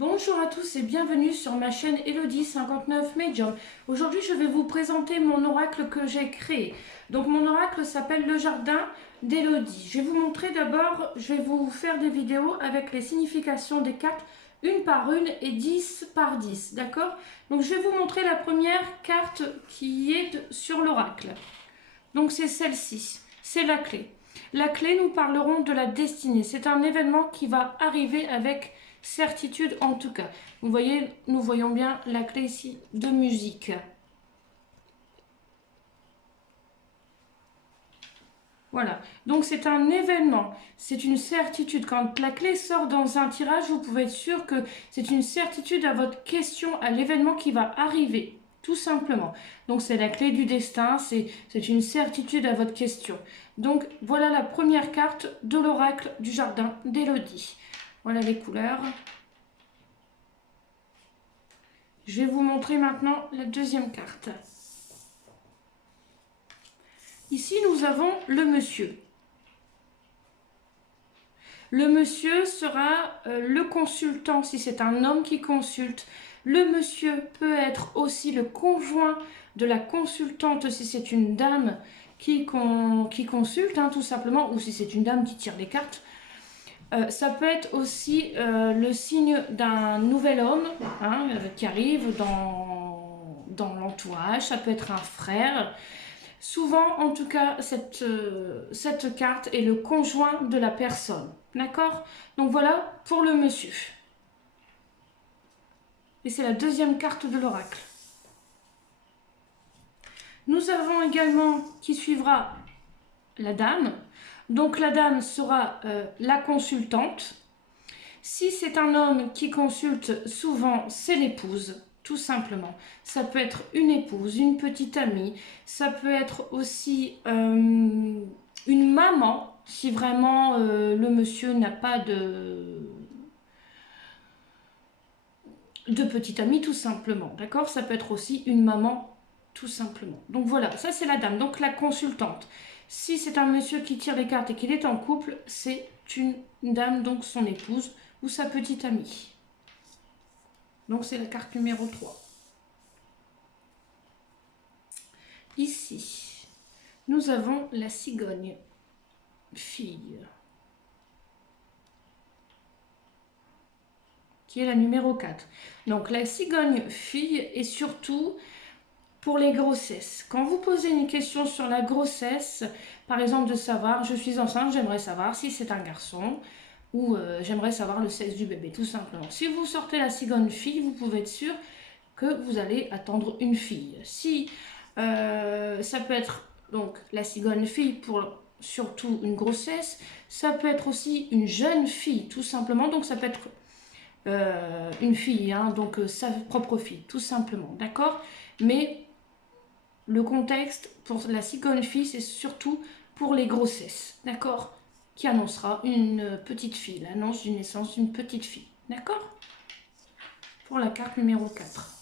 Bonjour à tous et bienvenue sur ma chaîne Elodie59 Medium. Aujourd'hui, je vais vous présenter mon oracle que j'ai créé. Donc, mon oracle s'appelle Le Jardin d'Elodie. Je vais vous montrer d'abord, je vais vous faire des vidéos avec les significations des cartes, une par une et 10 par 10, d'accord? Donc, je vais vous montrer la première carte qui est sur l'oracle. Donc, c'est celle-ci, c'est la clé. La clé, nous parlerons de la destinée. C'est un événement qui va arriver avec certitude en tout cas. Vous voyez, nous voyons bien la clé ici de musique. Voilà, donc c'est un événement, c'est une certitude. Quand la clé sort dans un tirage, vous pouvez être sûr que c'est une certitude à votre question, à l'événement qui va arriver, tout simplement. Donc c'est la clé du destin, c'est une certitude à votre question. Donc voilà la première carte de l'oracle du jardin d'Elodie. Voilà les couleurs. Je vais vous montrer maintenant la deuxième carte. Ici, nous avons le monsieur. Le monsieur sera le consultant si c'est un homme qui consulte. Le monsieur peut être aussi le conjoint de la consultante si c'est une dame qui consulte, hein, tout simplement, ou si c'est une dame qui tire les cartes. Ça peut être aussi le signe d'un nouvel homme hein, qui arrive dans l'entourage. Ça peut être un frère. Souvent, en tout cas, cette carte est le conjoint de la personne. D'accord? Donc voilà pour le monsieur. Et c'est la deuxième carte de l'oracle. Nous avons également qui suivra la dame. Donc la dame sera la consultante. Si c'est un homme qui consulte, souvent c'est l'épouse, tout simplement. Ça peut être une épouse, une petite amie. Ça peut être aussi une maman, si vraiment le monsieur n'a pas de petite amie, tout simplement. D'accord? Ça peut être aussi une maman, tout simplement. Donc voilà, ça c'est la dame, donc la consultante. Si c'est un monsieur qui tire les cartes et qu'il est en couple, c'est une dame, donc son épouse ou sa petite amie. Donc c'est la carte numéro 3. Ici, nous avons la cigogne fille, qui est la numéro 4. Donc la cigogne fille est surtout pour les grossesses. Quand vous posez une question sur la grossesse, par exemple de savoir, je suis enceinte, j'aimerais savoir si c'est un garçon, ou j'aimerais savoir le sexe du bébé, tout simplement. Si vous sortez la cigogne fille, vous pouvez être sûr que vous allez attendre une fille. Si ça peut être donc la cigogne fille pour surtout une grossesse, ça peut être aussi une jeune fille, tout simplement. Donc ça peut être une fille, hein, donc sa propre fille, tout simplement, d'accord? Mais le contexte pour la cigogne fille, c'est surtout pour les grossesses, d'accord? Qui annoncera une petite fille, l'annonce d'une naissance d'une petite fille, d'accord? Pour la carte numéro 4.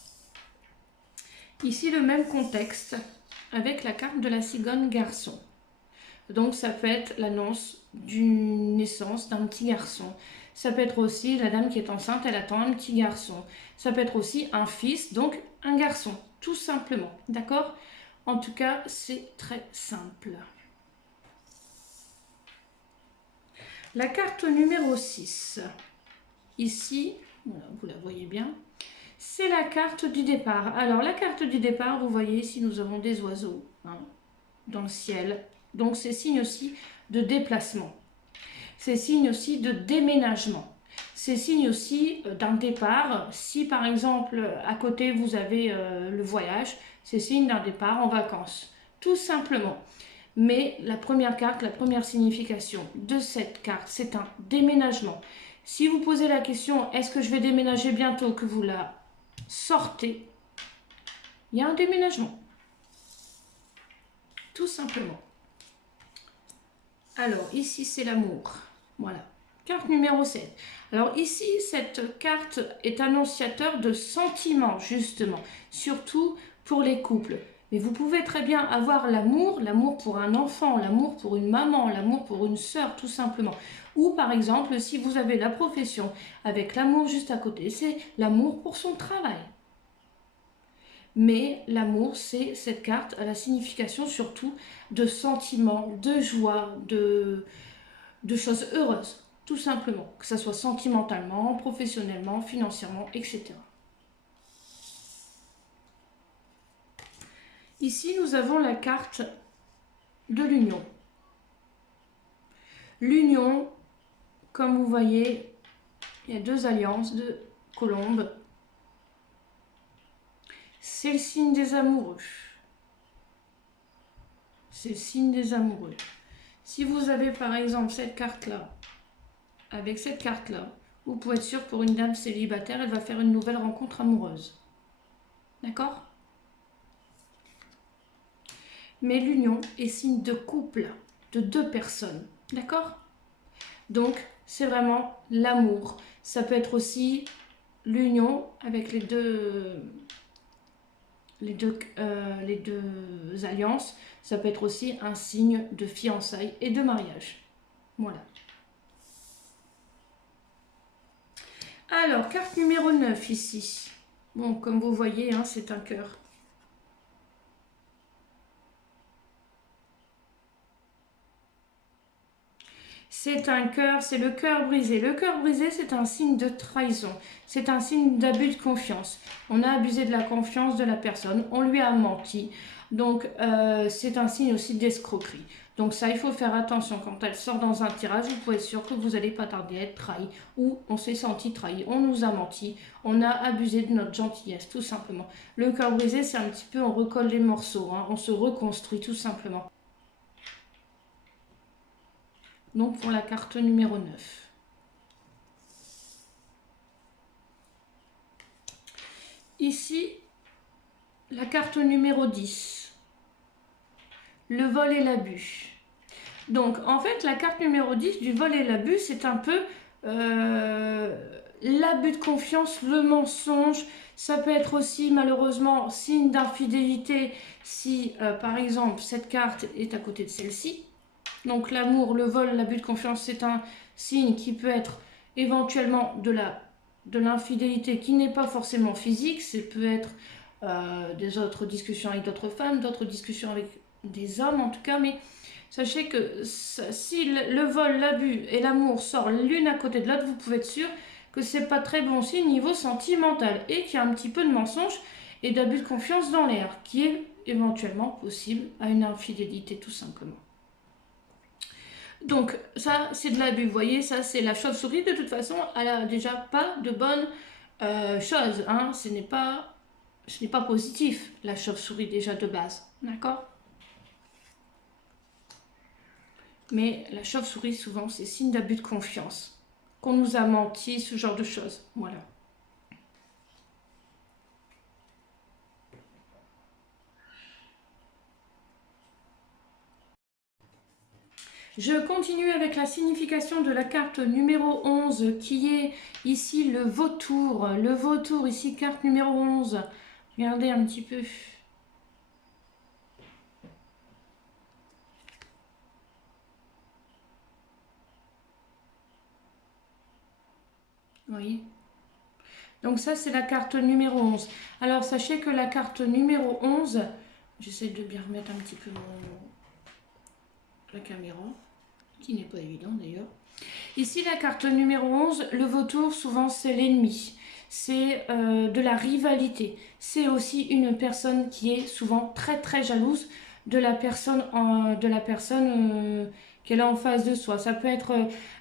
Ici, le même contexte avec la carte de la cigogne garçon. Donc, ça peut être l'annonce d'une naissance d'un petit garçon. Ça peut être aussi la dame qui est enceinte, elle attend un petit garçon. Ça peut être aussi un fils, donc un garçon, tout simplement, d'accord? En tout cas, c'est très simple. La carte numéro 6, ici, voilà, vous la voyez bien, c'est la carte du départ. Alors, la carte du départ, vous voyez ici, nous avons des oiseaux hein, dans le ciel. Donc, c'est signe aussi de déplacement. C'est signe aussi de déménagement. C'est signe aussi d'un départ. Si, par exemple, à côté, vous avez le voyage, c'est signe d'un départ en vacances. Tout simplement. Mais la première carte, la première signification de cette carte, c'est un déménagement. Si vous posez la question, est-ce que je vais déménager bientôt, que vous la sortez, il y a un déménagement. Tout simplement. Alors, ici, c'est l'amour. Voilà. Carte numéro 7. Alors ici, cette carte est annonciateur de sentiments, justement. Surtout pour les couples. Mais vous pouvez très bien avoir l'amour pour un enfant, l'amour pour une maman, l'amour pour une sœur, tout simplement. Ou par exemple, si vous avez la profession avec l'amour juste à côté, c'est l'amour pour son travail. Mais l'amour, c'est cette carte à la signification surtout de sentiments, de joie, de choses heureuses, tout simplement. Que ce soit sentimentalement, professionnellement, financièrement, etc. Ici, nous avons la carte de l'union. L'union, comme vous voyez, il y a deux alliances, deux colombes. C'est le signe des amoureux. C'est le signe des amoureux. Si vous avez par exemple cette carte-là, avec cette carte-là, vous pouvez être sûr pour une dame célibataire, elle va faire une nouvelle rencontre amoureuse. D'accord? Mais l'union est signe de couple, de deux personnes. D'accord? Donc, c'est vraiment l'amour. Ça peut être aussi l'union avec les deux alliances. Ça peut être aussi un signe de fiançailles et de mariage. Voilà. Alors, carte numéro 9 ici. Bon, comme vous voyez, hein, c'est un cœur. C'est un cœur, c'est le cœur brisé. Le cœur brisé, c'est un signe de trahison. C'est un signe d'abus de confiance. On a abusé de la confiance de la personne, on lui a menti. Donc, c'est un signe aussi d'escroquerie. Donc ça, il faut faire attention. Quand elle sort dans un tirage, vous pouvez être sûr que vous n'allez pas tarder à être trahi. Ou on s'est senti trahi, on nous a menti, on a abusé de notre gentillesse, tout simplement. Le cœur brisé, c'est un petit peu, on recolle les morceaux, hein, on se reconstruit tout simplement. Donc pour la carte numéro 9. Ici, la carte numéro 10. Le vol et l'abus. Donc en fait, la carte numéro 10 du vol et l'abus, c'est un peu l'abus de confiance, le mensonge. Ça peut être aussi malheureusement signe d'infidélité si par exemple cette carte est à côté de celle-ci. Donc l'amour, le vol, l'abus de confiance, c'est un signe qui peut être éventuellement de l'infidélité qui n'est pas forcément physique. Ça peut être des autres discussions avec d'autres femmes, d'autres discussions avec des hommes en tout cas. Mais sachez que si le vol, l'abus et l'amour sortent l'une à côté de l'autre, vous pouvez être sûr que c'est pas très bon signe niveau sentimental et qu'il y a un petit peu de mensonge et d'abus de confiance dans l'air qui est éventuellement possible à une infidélité tout simplement. Donc ça c'est de l'abus, vous voyez, ça c'est la chauve-souris, de toute façon elle a déjà pas de bonnes choses, hein. Ce n'est pas positif la chauve-souris déjà de base, d'accord? Mais la chauve-souris souvent c'est signe d'abus de confiance, qu'on nous a menti, ce genre de choses, voilà. Je continue avec la signification de la carte numéro 11 qui est ici le vautour. Le vautour, ici carte numéro 11. Regardez un petit peu. Vous voyez? Donc ça c'est la carte numéro 11. Alors sachez que la carte numéro 11, j'essaie de bien remettre un petit peu la caméra, qui n'est pas évident d'ailleurs. Ici, la carte numéro 11, le vautour, souvent c'est l'ennemi. C'est de la rivalité. C'est aussi une personne qui est souvent très très jalouse de la personne, qu'elle a en face de soi. Ça peut être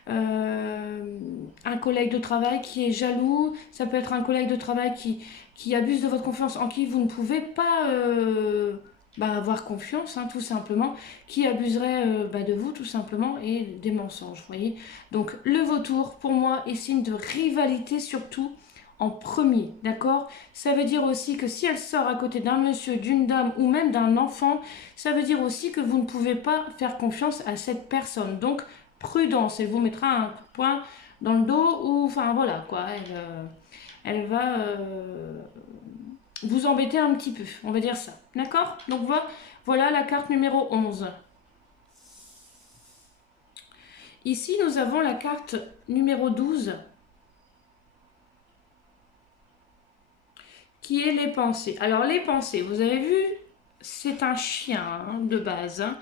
un collègue de travail qui est jaloux. Ça peut être un collègue de travail qui abuse de votre confiance, en qui vous ne pouvez pas avoir confiance, hein, tout simplement, qui abuserait de vous, tout simplement, et des mensonges, vous voyez. Donc, le vautour, pour moi, est signe de rivalité, surtout en premier, d'accord? Ça veut dire aussi que si elle sort à côté d'un monsieur, d'une dame, ou même d'un enfant, ça veut dire aussi que vous ne pouvez pas faire confiance à cette personne. Donc, prudence, elle vous mettra un point dans le dos, ou, enfin, voilà, quoi, elle va vous embêter un petit peu, on va dire ça, d'accord? Donc voilà la carte numéro 11. Ici, nous avons la carte numéro 12, qui est les pensées. Alors, les pensées, vous avez vu, c'est un chien hein, de base. Hein.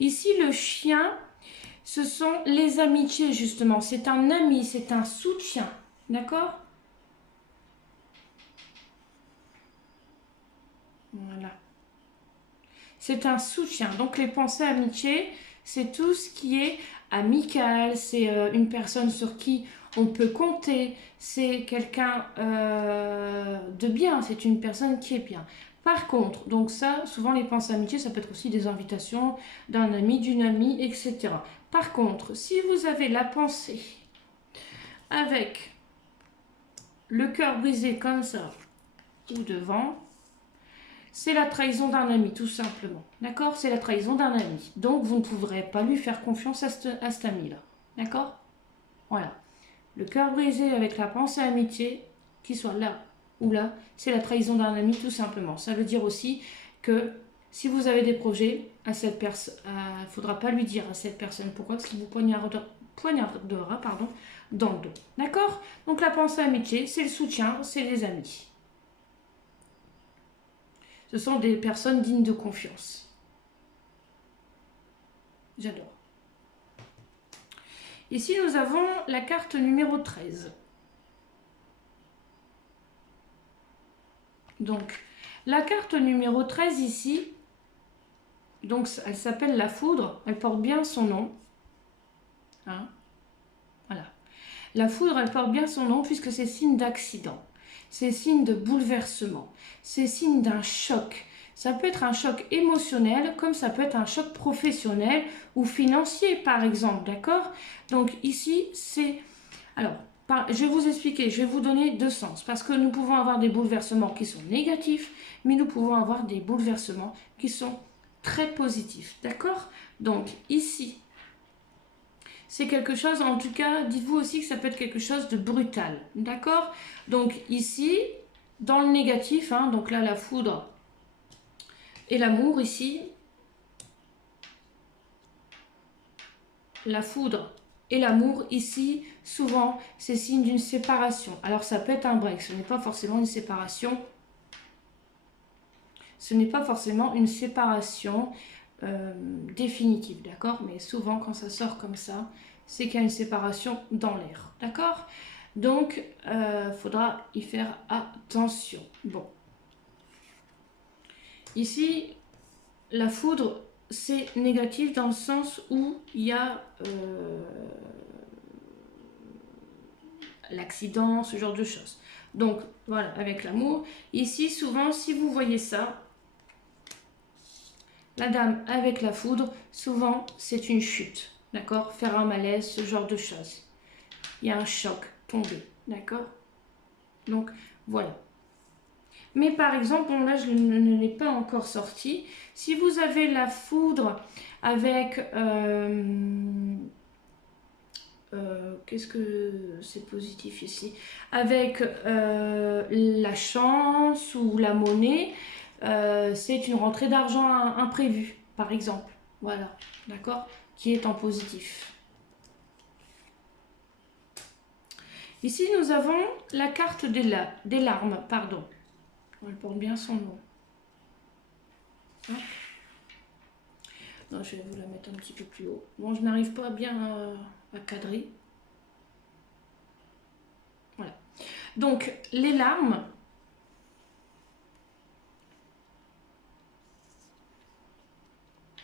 Ici, le chien, ce sont les amitiés, justement. C'est un ami, c'est un soutien. D'accord? Voilà. C'est un soutien. Donc, les pensées amitiés, c'est tout ce qui est amical. C'est une personne sur qui on peut compter. C'est quelqu'un de bien. C'est une personne qui est bien. Par contre, donc ça, souvent les pensées amitiés, ça peut être aussi des invitations d'un ami, d'une amie, etc. Par contre, si vous avez la pensée avec le cœur brisé comme ça ou devant, c'est la trahison d'un ami, tout simplement. D'accord? C'est la trahison d'un ami. Donc, vous ne pourrez pas lui faire confiance à cet ami-là. D'accord? Voilà. Le cœur brisé avec la pensée amitié, qu'il soit là ou là, c'est la trahison d'un ami, tout simplement. Ça veut dire aussi que si vous avez des projets, à cette personne, il ne faudra pas lui dire à cette personne pourquoi, parce qu'il vous poignardera dans le dos. D'accord? Donc, la pensée amitié, c'est le soutien, c'est les amis. Ce sont des personnes dignes de confiance. J'adore. Ici, nous avons la carte numéro 13. Donc, la carte numéro 13 ici, donc elle s'appelle la foudre. Elle porte bien son nom. Hein, voilà. La foudre, elle porte bien son nom puisque c'est signe d'accident. C'est signe de bouleversement. C'est signe d'un choc. Ça peut être un choc émotionnel, comme ça peut être un choc professionnel ou financier, par exemple, d'accord? Donc ici, c'est... Alors, je vais vous expliquer, je vais vous donner deux sens, parce que nous pouvons avoir des bouleversements qui sont négatifs, mais nous pouvons avoir des bouleversements qui sont très positifs, d'accord? Donc ici, c'est quelque chose, en tout cas, dites-vous aussi que ça peut être quelque chose de brutal, d'accord? Donc ici, dans le négatif, hein, donc là la foudre et l'amour ici, la foudre et l'amour ici, souvent, c'est signe d'une séparation. Alors ça peut être un break, ce n'est pas forcément une séparation. Ce n'est pas forcément une séparation définitive, d'accord? Mais souvent, quand ça sort comme ça, c'est qu'il y a une séparation dans l'air, d'accord? Donc, faudra y faire attention. Bon. Ici, la foudre, c'est négatif dans le sens où il y a l'accident, ce genre de choses. Donc, voilà, avec l'amour. Ici, souvent, si vous voyez ça, la dame avec la foudre, souvent, c'est une chute. D'accord? Faire un malaise, ce genre de choses. Il y a un choc, tombé. D'accord? Donc, voilà. Mais par exemple, bon, là, je ne l'ai pas encore sorti. Si vous avez la foudre avec... qu'est-ce que c'est positif ici? Avec la chance ou la monnaie, c'est une rentrée d'argent imprévue, par exemple. Voilà, d'accord? Qui est en positif. Ici, nous avons la carte des larmes, pardon. Elle porte bien son nom. Hein? Non, je vais vous la mettre un petit peu plus haut. Bon, je n'arrive pas bien à cadrer. Voilà. Donc, les larmes.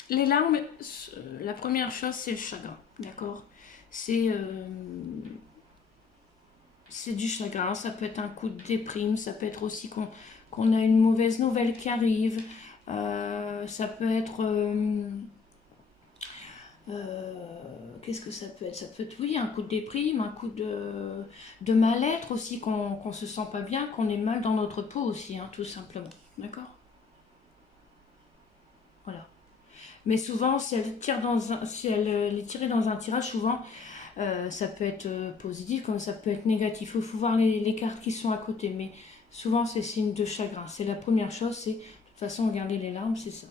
Les larmes, la première chose, c'est le chagrin. D'accord? C'est du chagrin. Ça peut être un coup de déprime. Ça peut être aussi qu'on a une mauvaise nouvelle qui arrive. Ça peut être... qu'est-ce que ça peut être? Ça peut être, oui, un coup de déprime, un coup de mal-être aussi, qu'on se sent pas bien, qu'on est mal dans notre peau aussi, hein, tout simplement. D'accord? Voilà. Mais souvent, si elle est tirée dans un tirage, souvent, ça peut être positif comme ça peut être négatif. Il faut voir les cartes qui sont à côté. Mais souvent, c'est signe de chagrin. C'est la première chose, c'est, de toute façon, regardez les larmes, c'est ça.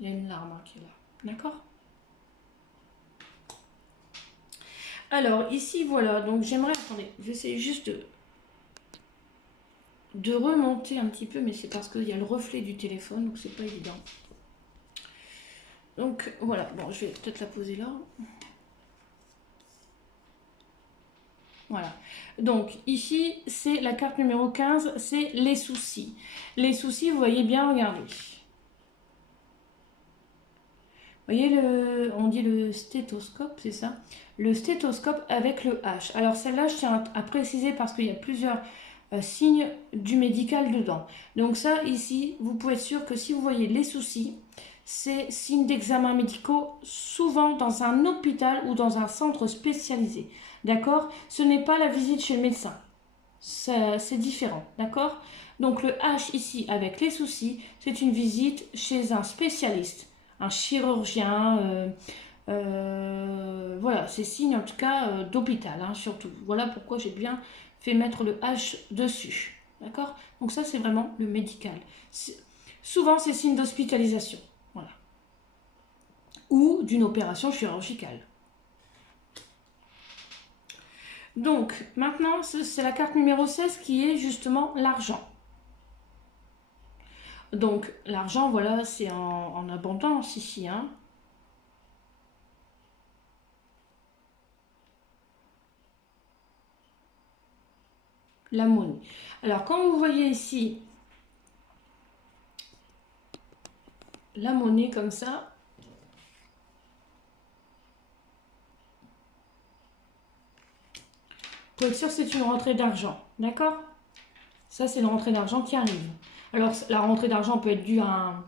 Il y a une larme hein, qui est là. D'accord? Alors, ici, voilà, donc j'aimerais, attendez, j'essaie juste de remonter un petit peu, mais c'est parce qu'il y a le reflet du téléphone, donc c'est pas évident. Donc, voilà, bon, je vais peut-être la poser là. Voilà. Donc, ici, c'est la carte numéro 15, c'est les soucis. Les soucis, vous voyez bien, regardez. Vous voyez, on dit le stéthoscope, c'est ça? Le stéthoscope avec le H. Alors celle-là, je tiens à préciser parce qu'il y a plusieurs signes du médical dedans. Donc ça, ici, vous pouvez être sûr que si vous voyez les soucis, c'est signe d'examens médicaux, souvent dans un hôpital ou dans un centre spécialisé. D'accord? Ce n'est pas la visite chez le médecin. C'est différent. D'accord? Donc le H ici avec les soucis, c'est une visite chez un spécialiste, un chirurgien, voilà, c'est signe en tout cas d'hôpital, hein, surtout. Voilà pourquoi j'ai bien fait mettre le H dessus. D'accord? Donc ça, c'est vraiment le médical. Souvent, c'est signe d'hospitalisation. Voilà. Ou d'une opération chirurgicale. Donc, maintenant, c'est la carte numéro 16 qui est justement l'argent. Donc, l'argent, voilà, c'est en abondance ici, hein. La monnaie. Alors, quand vous voyez ici la monnaie comme ça, pour être sûr, c'est une rentrée d'argent. D'accord? Ça, c'est une rentrée d'argent qui arrive. Alors, la rentrée d'argent peut être due à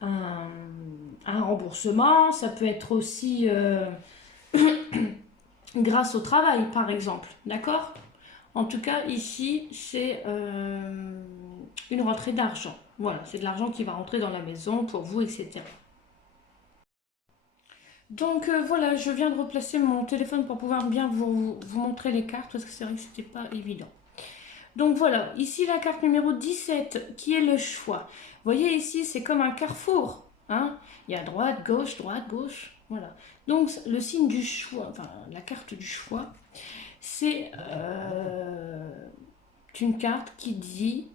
un remboursement. Ça peut être aussi grâce au travail, par exemple. D'accord? En tout cas, ici, c'est une rentrée d'argent. Voilà, c'est de l'argent qui va rentrer dans la maison pour vous, etc. Donc voilà, je viens de replacer mon téléphone pour pouvoir bien vous montrer les cartes parce que c'est vrai que c'était pas évident. Donc voilà, ici la carte numéro 17 qui est le choix. Vous voyez ici, c'est comme un carrefour. Hein, il y a droite, gauche, voilà. Donc le signe du choix, enfin la carte du choix, c'est une carte qui dit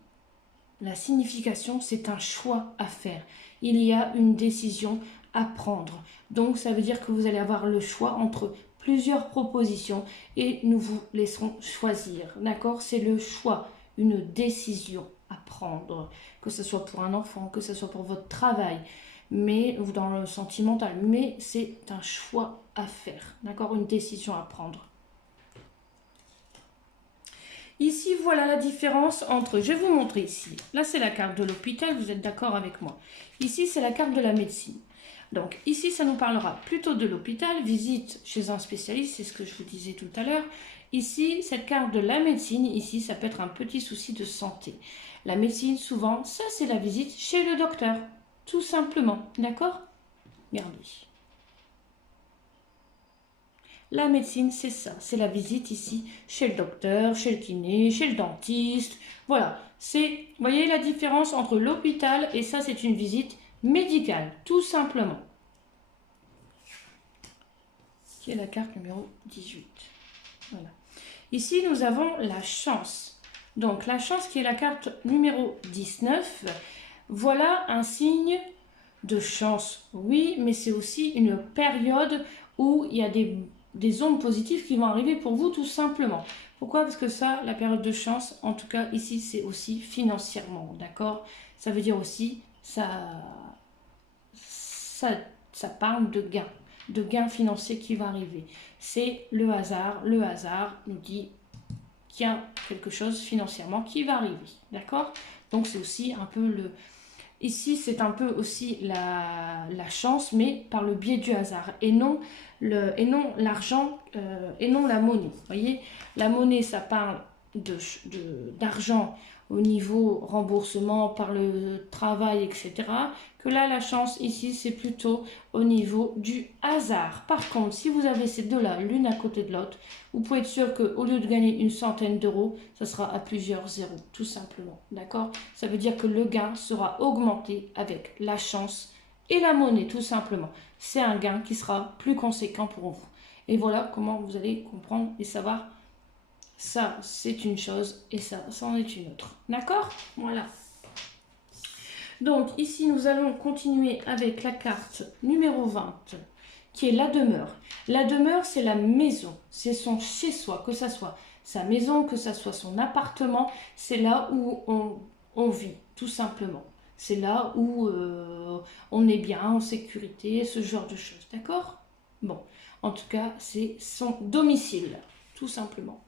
la signification, c'est un choix à faire. Il y a une décision à prendre. Donc ça veut dire que vous allez avoir le choix entre plusieurs propositions et nous vous laisserons choisir. D'accord? C'est le choix, une décision à prendre. Que ce soit pour un enfant, que ce soit pour votre travail, mais ou dans le sentimental. Mais c'est un choix à faire. D'accord? Une décision à prendre. Ici, voilà la différence entre, je vais vous montrer ici, là c'est la carte de l'hôpital, vous êtes d'accord avec moi. Ici, c'est la carte de la médecine. Donc ici, ça nous parlera plutôt de l'hôpital, visite chez un spécialiste, c'est ce que je vous disais tout à l'heure. Ici, cette carte de la médecine, ici, ça peut être un petit souci de santé. La médecine, souvent, ça c'est la visite chez le docteur, tout simplement, d'accord? Regardez. La médecine, c'est ça, c'est la visite ici chez le docteur, chez le kiné, chez le dentiste. Voilà, c'est, vous voyez la différence entre l'hôpital et ça, c'est une visite médicale, tout simplement. Qui est la carte numéro 18. Voilà. Ici, nous avons la chance. Donc, la chance qui est la carte numéro 19. Voilà un signe de chance, oui, mais c'est aussi une période où il y a des ondes positives qui vont arriver pour vous tout simplement. Pourquoi? Parce que ça, la période de chance, en tout cas ici, c'est aussi financièrement, d'accord? Ça veut dire aussi, ça parle de gains financiers qui vont arriver. C'est le hasard. Le hasard nous dit qu'il y a quelque chose financièrement qui va arriver, d'accord? Donc c'est aussi un peu le... Ici, c'est un peu aussi la chance, mais par le biais du hasard, et non l'argent, et non la monnaie. Vous voyez, la monnaie, ça parle d'argent au niveau remboursement par le travail, etc. Que là, la chance, ici, c'est plutôt au niveau du hasard. Par contre, si vous avez ces deux-là, l'une à côté de l'autre, vous pouvez être sûr qu'au lieu de gagner une centaine d'euros, ça sera à plusieurs zéros, tout simplement. D'accord? Ça veut dire que le gain sera augmenté avec la chance et la monnaie, tout simplement. C'est un gain qui sera plus conséquent pour vous. Et voilà comment vous allez comprendre et savoir ça, c'est une chose et ça, c'en est une autre. D'accord? Voilà. Donc ici, nous allons continuer avec la carte numéro 20, qui est la demeure. La demeure, c'est la maison, c'est son chez-soi, que ça soit sa maison, que ça soit son appartement, c'est là où on vit, tout simplement. C'est là où on est bien, en sécurité, ce genre de choses, d'accord? Bon, en tout cas, c'est son domicile, tout simplement.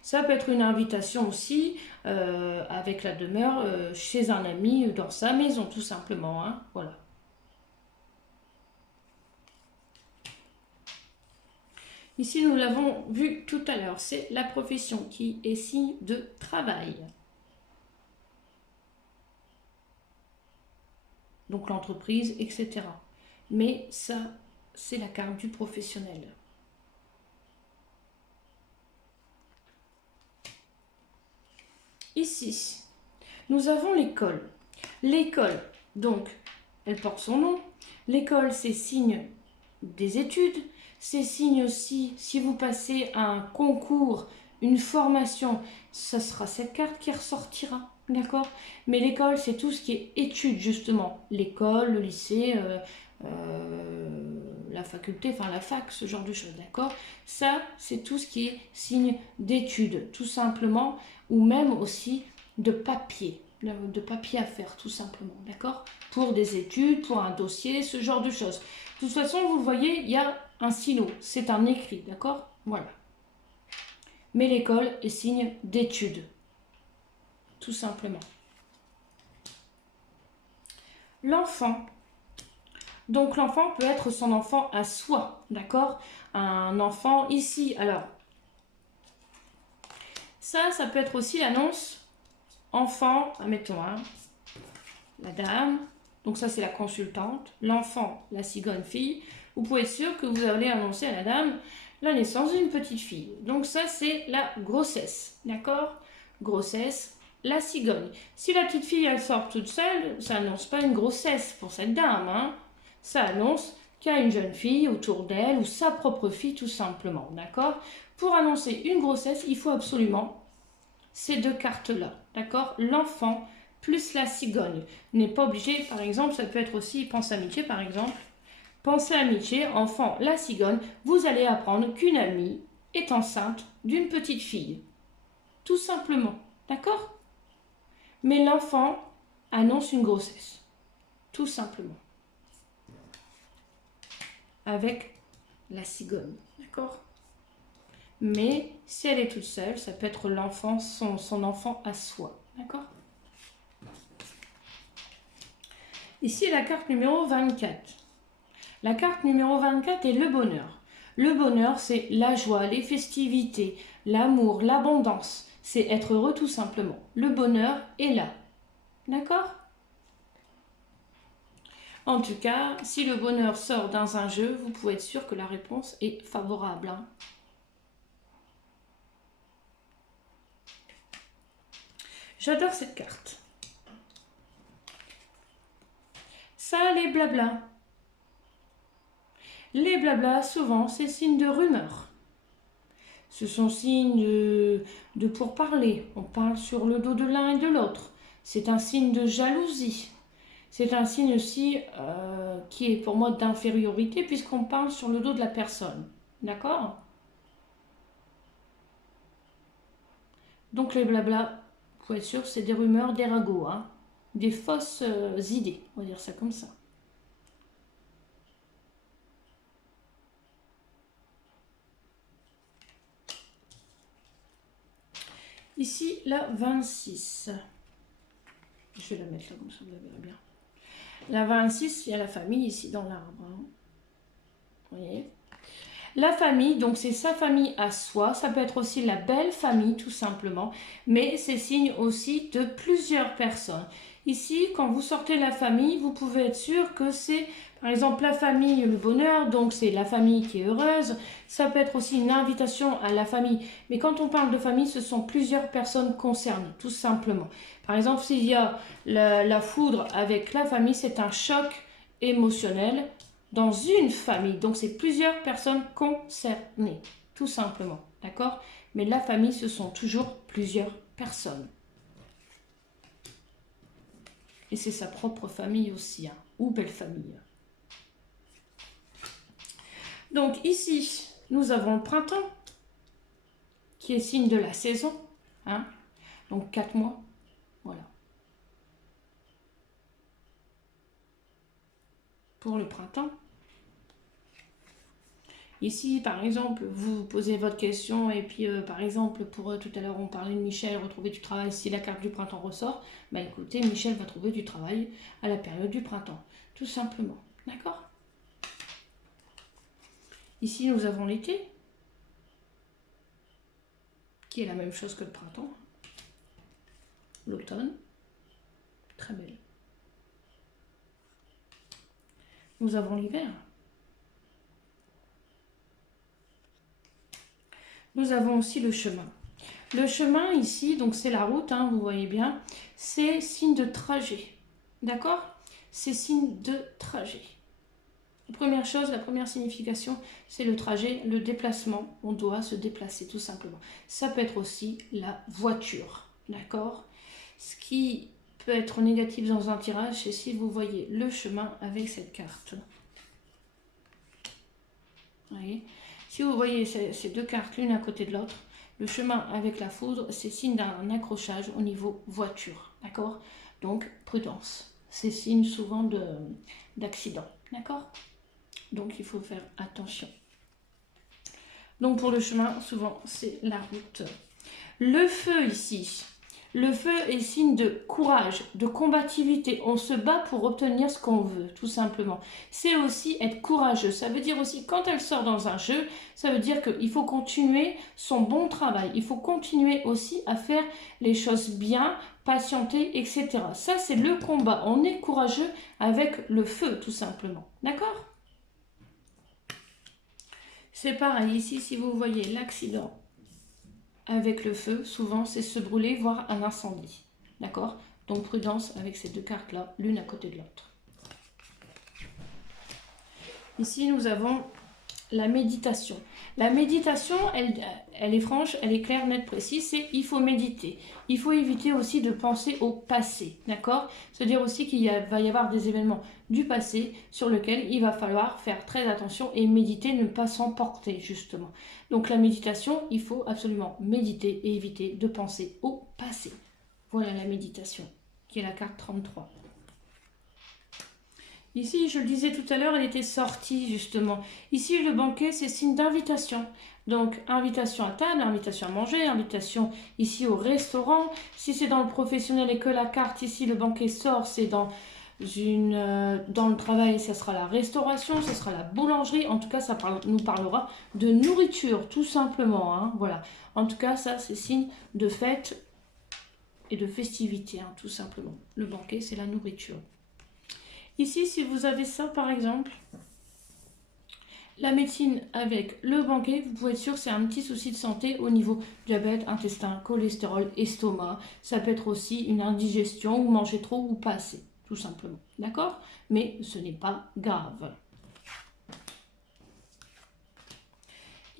Ça peut être une invitation aussi avec la demeure chez un ami, dans sa maison, tout simplement, hein, voilà. Ici, nous l'avons vu tout à l'heure, c'est la profession qui est signe de travail. Donc l'entreprise, etc. Mais ça, c'est la carte du professionnel. Ici, nous avons l'école. L'école, donc, elle porte son nom. L'école, c'est signe des études. C'est signe aussi, si vous passez un concours, une formation, ça sera cette carte qui ressortira. D'accord? Mais l'école, c'est tout ce qui est études, justement. L'école, le lycée, la faculté, enfin la fac, ce genre de choses. D'accord? Ça, c'est tout ce qui est signe d'études, tout simplement, ou même aussi de papier à faire, tout simplement. D'accord? Pour des études, pour un dossier, ce genre de choses. De toute façon, vous voyez, il y a un stylo, c'est un écrit, d'accord? Voilà. Mais l'école est signe d'études, tout simplement. L'enfant. Donc l'enfant peut être son enfant à soi, d'accord? Un enfant ici, alors, ça peut être aussi l'annonce enfant, admettons, hein, la dame, donc ça c'est la consultante, l'enfant, la cigogne fille. Vous pouvez être sûr que vous allez annoncer à la dame la naissance d'une petite fille. Donc ça c'est la grossesse, d'accord? Grossesse, la cigogne. Si la petite fille elle sort toute seule, ça n'annonce pas une grossesse pour cette dame, hein. Ça annonce qu'il y a une jeune fille autour d'elle ou sa propre fille tout simplement, d'accord? Pour annoncer une grossesse, il faut absolument ces deux cartes-là, d'accord? L'enfant plus la cigogne. N'est pas obligé, par exemple, ça peut être aussi Pense amitié, par exemple. Pensez amitié, enfant, la cigogne, vous allez apprendre qu'une amie est enceinte d'une petite fille. Tout simplement, d'accord? Mais l'enfant annonce une grossesse. Tout simplement. Avec la cigogne, d'accord? Mais si elle est toute seule, ça peut être l'enfant, son enfant à soi, d'accord? Ici, la carte numéro 24. La carte numéro 24 est le bonheur. Le bonheur, c'est la joie, les festivités, l'amour, l'abondance. C'est être heureux tout simplement. Le bonheur est là. D'accord? En tout cas, si le bonheur sort dans un jeu, vous pouvez être sûr que la réponse est favorable, hein. J'adore cette carte. Ça, les blablas. Les blablas, souvent, c'est signe de rumeur. Ce sont signes de pourparler. On parle sur le dos de l'un et de l'autre. C'est un signe de jalousie. C'est un signe aussi qui est pour moi d'infériorité puisqu'on parle sur le dos de la personne. D'accord? Donc les blablas, faut être sûr, c'est des rumeurs, des ragots, hein, des fausses idées, on va dire ça comme ça. Ici, la 26. Je vais la mettre là, comme ça vous la verrez bien. La 26, il y a la famille ici dans l'arbre. Hein. Vous voyez? La famille, donc c'est sa famille à soi. Ça peut être aussi la belle famille, tout simplement. Mais c'est signe aussi de plusieurs personnes. Ici, quand vous sortez la famille, vous pouvez être sûr que c'est, par exemple, la famille, le bonheur. Donc, c'est la famille qui est heureuse. Ça peut être aussi une invitation à la famille. Mais quand on parle de famille, ce sont plusieurs personnes concernées, tout simplement. Par exemple, s'il y a la foudre avec la famille, c'est un choc émotionnel dans une famille. Donc, c'est plusieurs personnes concernées, tout simplement. D'accord? Mais la famille, ce sont toujours plusieurs personnes. Et c'est sa propre famille aussi, hein, ou belle famille. Donc ici, nous avons le printemps, qui est signe de la saison. Hein, donc 4 mois, voilà. Pour le printemps. Ici, par exemple, vous posez votre question et puis, par exemple, pour tout à l'heure, on parlait de Michel, retrouver du travail. Si la carte du printemps ressort, bah écoutez, Michel va trouver du travail à la période du printemps, tout simplement. D'accord? Ici, nous avons l'été, qui est la même chose que le printemps. L'automne, très belle. Nous avons l'hiver. Nous avons aussi le chemin. Le chemin ici, donc c'est la route, hein, vous voyez bien, c'est signe de trajet. D'accord? C'est signe de trajet. La première chose, la première signification, c'est le trajet, le déplacement. On doit se déplacer tout simplement. Ça peut être aussi la voiture. D'accord? Ce qui peut être négatif dans un tirage, c'est si vous voyez le chemin avec cette carte. Vous voyez? Si vous voyez ces deux cartes l'une à côté de l'autre, le chemin avec la foudre, c'est signe d'un accrochage au niveau voiture. D'accord? Donc, prudence. C'est signe souvent d'accident. D'accord? Donc, il faut faire attention. Donc, pour le chemin, souvent, c'est la route. Le feu ici. Le feu est signe de courage, de combativité. On se bat pour obtenir ce qu'on veut, tout simplement. C'est aussi être courageux. Ça veut dire aussi, quand elle sort dans un jeu, ça veut dire qu'il faut continuer son bon travail. Il faut continuer aussi à faire les choses bien, patienter, etc. Ça, c'est le combat. On est courageux avec le feu, tout simplement. D'accord? C'est pareil ici, si vous voyez l'accident avec le feu, souvent c'est se brûler, voire un incendie. D'accord? Donc prudence avec ces deux cartes-là, l'une à côté de l'autre. Ici, nous avons la méditation. La méditation, elle est franche, elle est claire, nette, précise, c'est il faut méditer. Il faut éviter aussi de penser au passé, d'accord? C'est-à-dire aussi qu'il va y avoir des événements du passé sur lesquels il va falloir faire très attention et méditer, ne pas s'emporter, justement. Donc la méditation, il faut absolument méditer et éviter de penser au passé. Voilà la méditation, qui est la carte 33. Ici, je le disais tout à l'heure, elle était sortie justement. Ici, le banquet, c'est signe d'invitation. Donc, invitation à table, invitation à manger, invitation ici au restaurant. Si c'est dans le professionnel et que la carte ici, le banquet sort, c'est dans le travail, ça sera la restauration, ça sera la boulangerie. En tout cas, ça nous parlera de nourriture, tout simplement. Hein, voilà. En tout cas, ça, c'est signe de fête et de festivité, hein, tout simplement. Le banquet, c'est la nourriture. Ici, si vous avez ça, par exemple, la médecine avec le banquet, vous pouvez être sûr que c'est un petit souci de santé au niveau diabète, intestin, cholestérol, estomac. Ça peut être aussi une indigestion ou manger trop ou pas assez, tout simplement. D'accord? Mais ce n'est pas grave.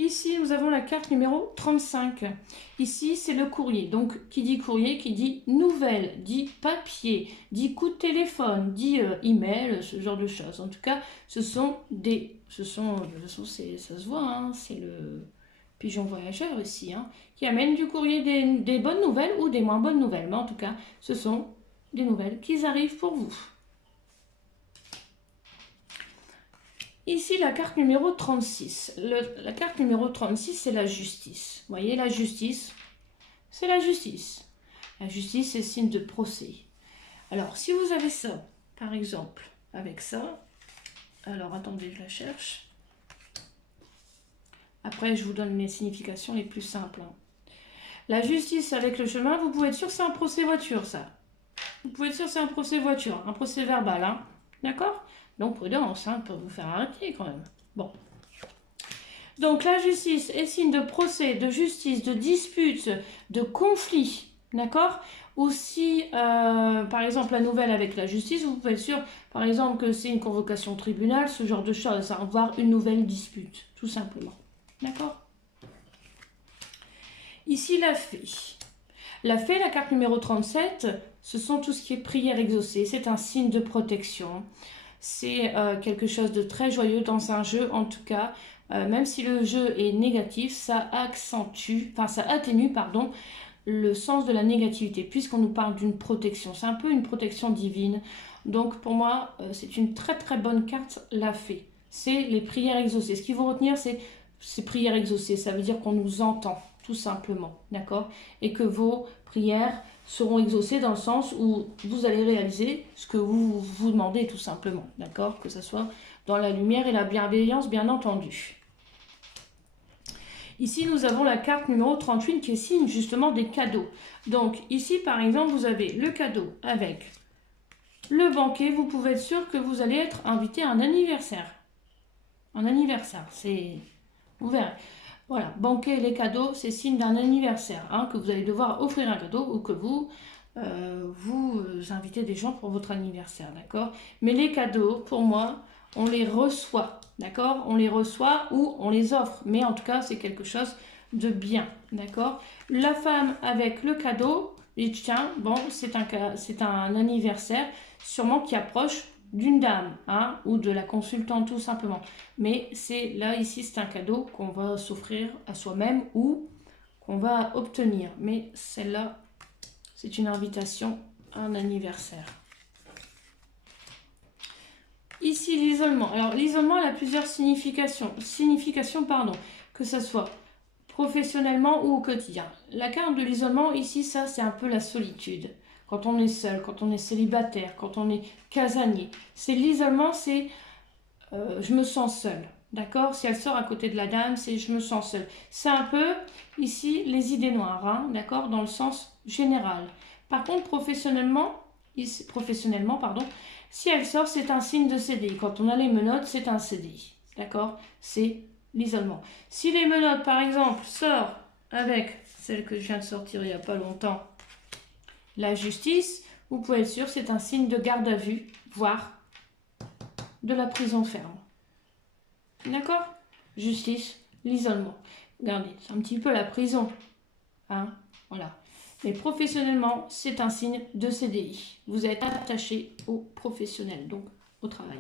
Ici, nous avons la carte numéro 35. Ici, c'est le courrier. Donc, qui dit courrier, qui dit nouvelle, dit papier, dit coup de téléphone, dit email, ce genre de choses. En tout cas, ça se voit, hein, c'est le pigeon voyageur ici, hein, qui amène du courrier des bonnes nouvelles ou des moins bonnes nouvelles. Mais en tout cas, ce sont des nouvelles qui arrivent pour vous. Ici, la carte numéro 36. La carte numéro 36, c'est la justice. Vous voyez, la justice, c'est la justice. La justice, c'est signe de procès. Alors, si vous avez ça, par exemple, avec ça, alors attendez, je la cherche. Après, je vous donne les significations les plus simples. Hein. La justice avec le chemin, vous pouvez être sûr que c'est un procès voiture, ça. Vous pouvez être sûr que c'est un procès voiture, un procès verbal, hein. D'accord ? Donc, prudence, hein, pour vous faire arrêter quand même. Bon. Donc, la justice est signe de procès, de justice, de dispute, de conflit. D'accord? Ou si, par exemple, la nouvelle avec la justice, vous pouvez être sûr, par exemple, que c'est une convocation au tribunal, ce genre de choses, hein, voire une nouvelle dispute, tout simplement. D'accord? Ici, la fée. La fée, la carte numéro 37, ce sont tout ce qui est prière exaucée. C'est un signe de protection. C'est quelque chose de très joyeux dans un jeu, en tout cas. Même si le jeu est négatif, ça atténue, pardon, le sens de la négativité, puisqu'on nous parle d'une protection. C'est un peu une protection divine. Donc pour moi, c'est une très très bonne carte, la fée. C'est les prières exaucées. Ce qu'il faut retenir, c'est ces prières exaucées. Ça veut dire qu'on nous entend, tout simplement. D'accord? Et que vos prières seront exaucées dans le sens où vous allez réaliser ce que vous vous demandez, tout simplement. D'accord? Que ce soit dans la lumière et la bienveillance, bien entendu. Ici, nous avons la carte numéro 38 qui est signe justement des cadeaux. Donc ici, par exemple, vous avez le cadeau avec le banquet. Vous pouvez être sûr que vous allez être invité à un anniversaire. Un anniversaire, c'est ouvert. Voilà, banquet, les cadeaux, c'est signe d'un anniversaire. Hein, que vous allez devoir offrir un cadeau ou que vous invitez des gens pour votre anniversaire. D'accord? Mais les cadeaux, pour moi, on les reçoit, d'accord? On les reçoit ou on les offre, mais en tout cas, c'est quelque chose de bien, d'accord? La femme avec le cadeau, et tiens, bon, c'est un anniversaire, sûrement qui approche d'une dame, hein, ou de la consultante tout simplement. Mais c'est là, ici, c'est un cadeau qu'on va s'offrir à soi-même ou qu'on va obtenir. Mais celle-là, c'est une invitation à un anniversaire. Ici, l'isolement. Alors, l'isolement a plusieurs significations. Que ce soit professionnellement ou au quotidien. La carte de l'isolement, ici, ça, c'est un peu la solitude. Quand on est seul, quand on est célibataire, quand on est casanier. C'est l'isolement, c'est je me sens seul. D'accord? Si elle sort à côté de la dame, c'est je me sens seul. C'est un peu, ici, les idées noires. Hein, d'accord? Dans le sens général. Par contre, professionnellement, pardon, si elle sort, c'est un signe de CDI. Quand on a les menottes, c'est un CDI. D'accord? C'est l'isolement. Si les menottes, par exemple, sort avec celle que je viens de sortir il n'y a pas longtemps, la justice, vous pouvez être sûr, c'est un signe de garde à vue, voire de la prison ferme. D'accord? Justice, l'isolement. Regardez, c'est un petit peu la prison. Hein? Voilà. Mais professionnellement, c'est un signe de CDI. Vous êtes attaché au professionnel, donc au travail.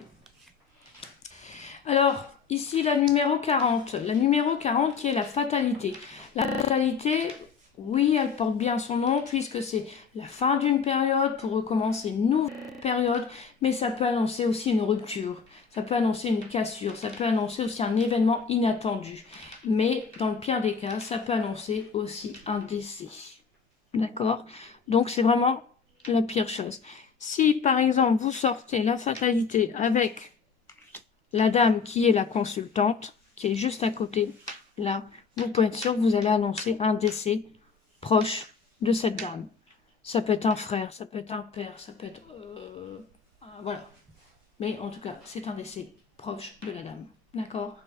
Alors, ici, la numéro 40. La numéro 40 qui est la fatalité. La fatalité, oui, elle porte bien son nom puisque c'est la fin d'une période pour recommencer une nouvelle période, mais ça peut annoncer aussi une rupture. Ça peut annoncer une cassure. Ça peut annoncer aussi un événement inattendu. Mais dans le pire des cas, ça peut annoncer aussi un décès. D'accord? Donc, c'est vraiment la pire chose. Si, par exemple, vous sortez la fatalité avec la dame qui est la consultante, qui est juste à côté, là, vous pouvez être sûr que vous allez annoncer un décès proche de cette dame. Ça peut être un frère, ça peut être un père, ça peut être... voilà. Mais en tout cas, c'est un décès proche de la dame. D'accord?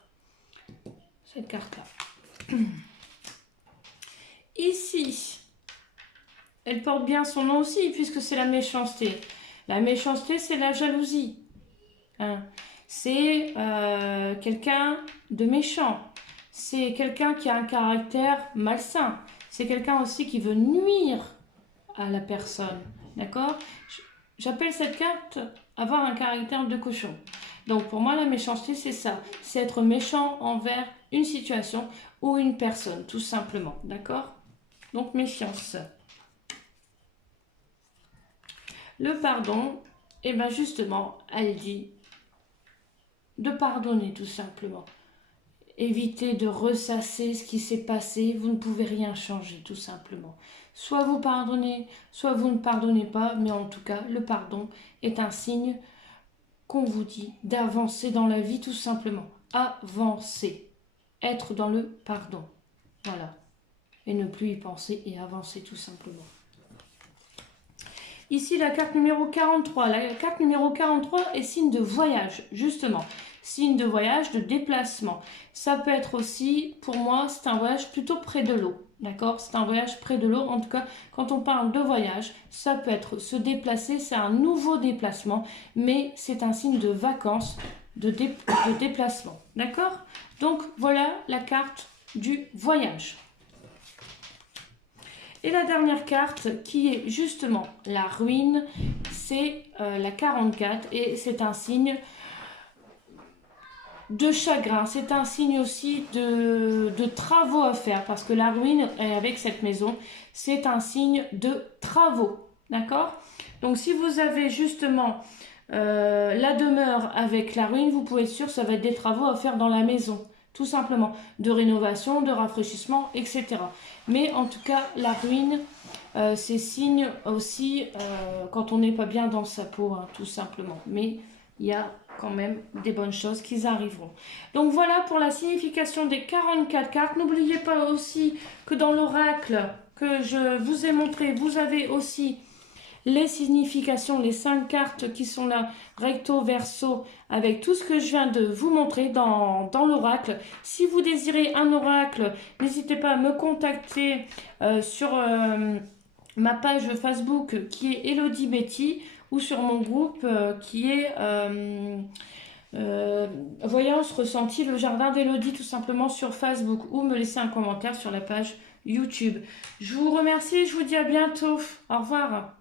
Cette carte-là. Ici, elle porte bien son nom aussi, puisque c'est la méchanceté. La méchanceté, c'est la jalousie. Hein? C'est quelqu'un de méchant. C'est quelqu'un qui a un caractère malsain. C'est quelqu'un aussi qui veut nuire à la personne. D'accord? J'appelle cette carte avoir un caractère de cochon. Donc pour moi, la méchanceté, c'est ça. C'est être méchant envers une situation ou une personne, tout simplement. D'accord? Donc méfiance. Le pardon, et bien justement, elle dit de pardonner tout simplement. Évitez de ressasser ce qui s'est passé, vous ne pouvez rien changer tout simplement. Soit vous pardonnez, soit vous ne pardonnez pas, mais en tout cas, le pardon est un signe qu'on vous dit d'avancer dans la vie tout simplement. Avancer, être dans le pardon, voilà. Et ne plus y penser et avancer tout simplement. Ici, la carte numéro 43. La carte numéro 43 est signe de voyage, justement. signe de voyage, de déplacement. Ça peut être aussi, pour moi, c'est un voyage plutôt près de l'eau. D'accord? C'est un voyage près de l'eau. En tout cas, quand on parle de voyage, ça peut être se déplacer, c'est un nouveau déplacement, mais c'est un signe de vacances, de déplacement. D'accord? Donc, voilà la carte du voyage. Et la dernière carte qui est justement la ruine, c'est la 44 et c'est un signe de chagrin, c'est un signe aussi de travaux à faire parce que la ruine avec cette maison, c'est un signe de travaux, d'accord? Donc si vous avez justement la demeure avec la ruine, vous pouvez être sûr que ça va être des travaux à faire dans la maison, tout simplement, de rénovation, de rafraîchissement, etc. Mais en tout cas, la ruine, c'est signe aussi quand on n'est pas bien dans sa peau, hein, tout simplement. Mais il y a quand même des bonnes choses qui arriveront. Donc voilà pour la signification des 44 cartes. N'oubliez pas aussi que dans l'oracle que je vous ai montré, vous avez aussi les significations, les 5 cartes qui sont là, recto, verso, avec tout ce que je viens de vous montrer dans l'oracle. Si vous désirez un oracle, n'hésitez pas à me contacter sur ma page Facebook qui est Elodie Betty ou sur mon groupe qui est Voyance Ressenti, le jardin d'Elodie, tout simplement sur Facebook, ou me laisser un commentaire sur la page YouTube. Je vous remercie, je vous dis à bientôt. Au revoir.